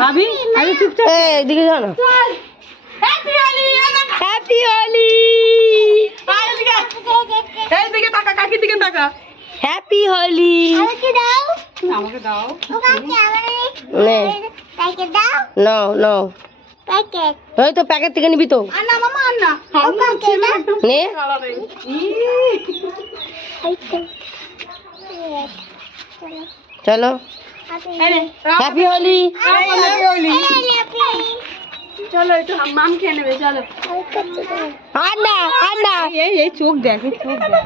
ভাবি আরে চুপচাপ এদিকে যাও না। Happy Holi, happy Holi. এইদিকে তাকা, কাকির দিকে তাকা। হ্যাপি হোলি। আমাকে দাও, আমাকে দাও। নে প্যাকেট দাও। No no packet. ওই তো প্যাকেট থেকে নিবি তো। আন্না মামা আন্না। নে চলো হ্যাপি হোলি। চলো একটু মাম খেয়ে নেবে। চলো আন্না আন্না। এই চোখ দেখ, চোখ দেখ।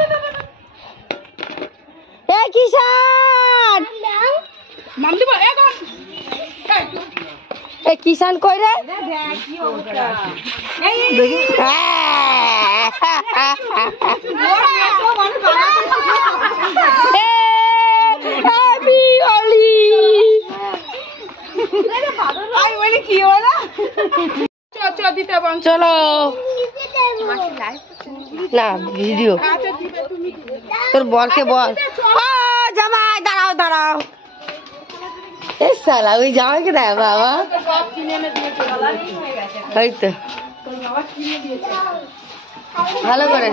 এ কিষান মাম দিব। এ কিষান কই রে? হ্যাপি হোলি। চলো না ভিডিও তোর বলকে বল। জামাই দাঁড়াও দাঁড়াও। এ শালা ওই জামাইকে দেয় বাবা। ওই তো ভালো করে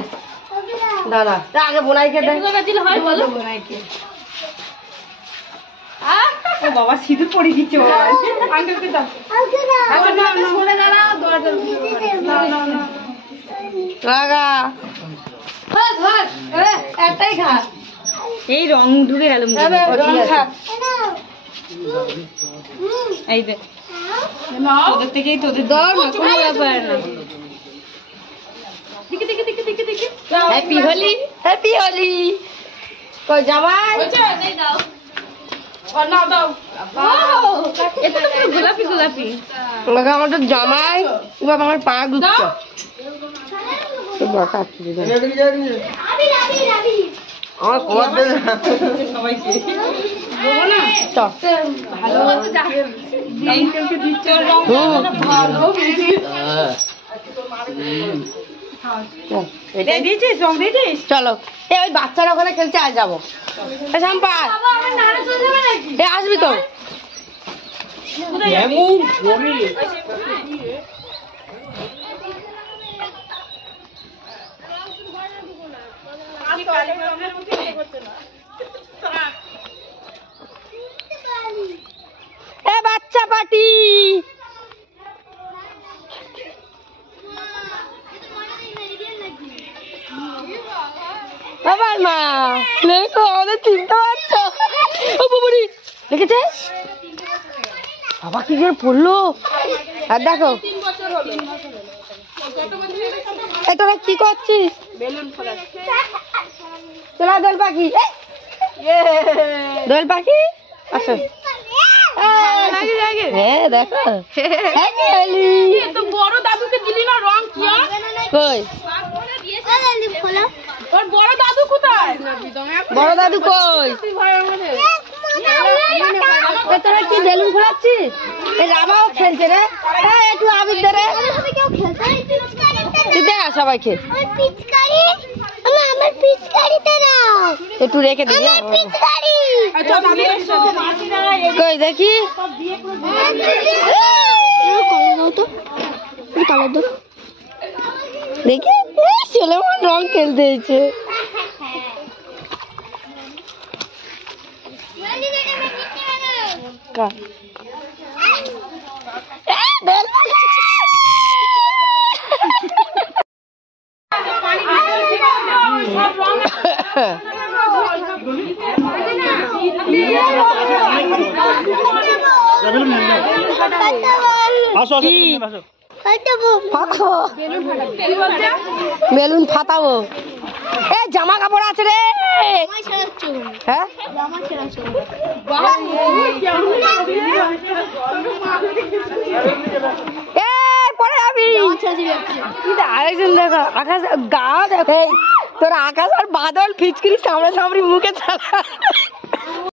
দাঁড়া। আগে বোনাইকে দেয়। বোনাইকে বাবা সিঁদুর পরে দিচ্ছে। একটাই খা। এই রং ঢুকে গেল। এই দেখ তোদের থেকেই তোদের দাও না, কোনো ব্যাপার না। Happy Holi, happy Holi. কই জামাই দাও। গোলাপি গোলাপি আমার তো জামাই। বাবা আমার পা দুধছে। চলো ওই বাচ্চারা ওখানে খেলছে। আজ যাবো। আসবি তো? এ বাচ্চা পাটি বাবার মা দেখো আমাদের চিনতে পারছো? দেখেছে বাবা কি করে পড়লো। আর দেখো তোরা কি করছিস? তোরা দোল পাখি, দোল পাখি আসো। হ্যাঁ দেখো বড় দাদুকে দিলি না রং। কই বড় দাদু কোথায়? বড় দাদু কই? তোরা কি বেলুন ফোলাচ্ছিস? রাবাও খেলছে রে। একটু আবির দে রে। তুই দেখ সবাইকে একটু রেখে দিবি। কই দেখি দেখি ছেলে মন রং খেলতে হয়েছে। বেলুন ফাটাবো। এ জামা কাপড় আছে রে। হ্যাঁ পরে যাবি। আরেকজন দেখো আকাশ গা দেখ। তোর আকাশ আর বাদল ফিচকিরি সামনে সামনে মুখে চালা।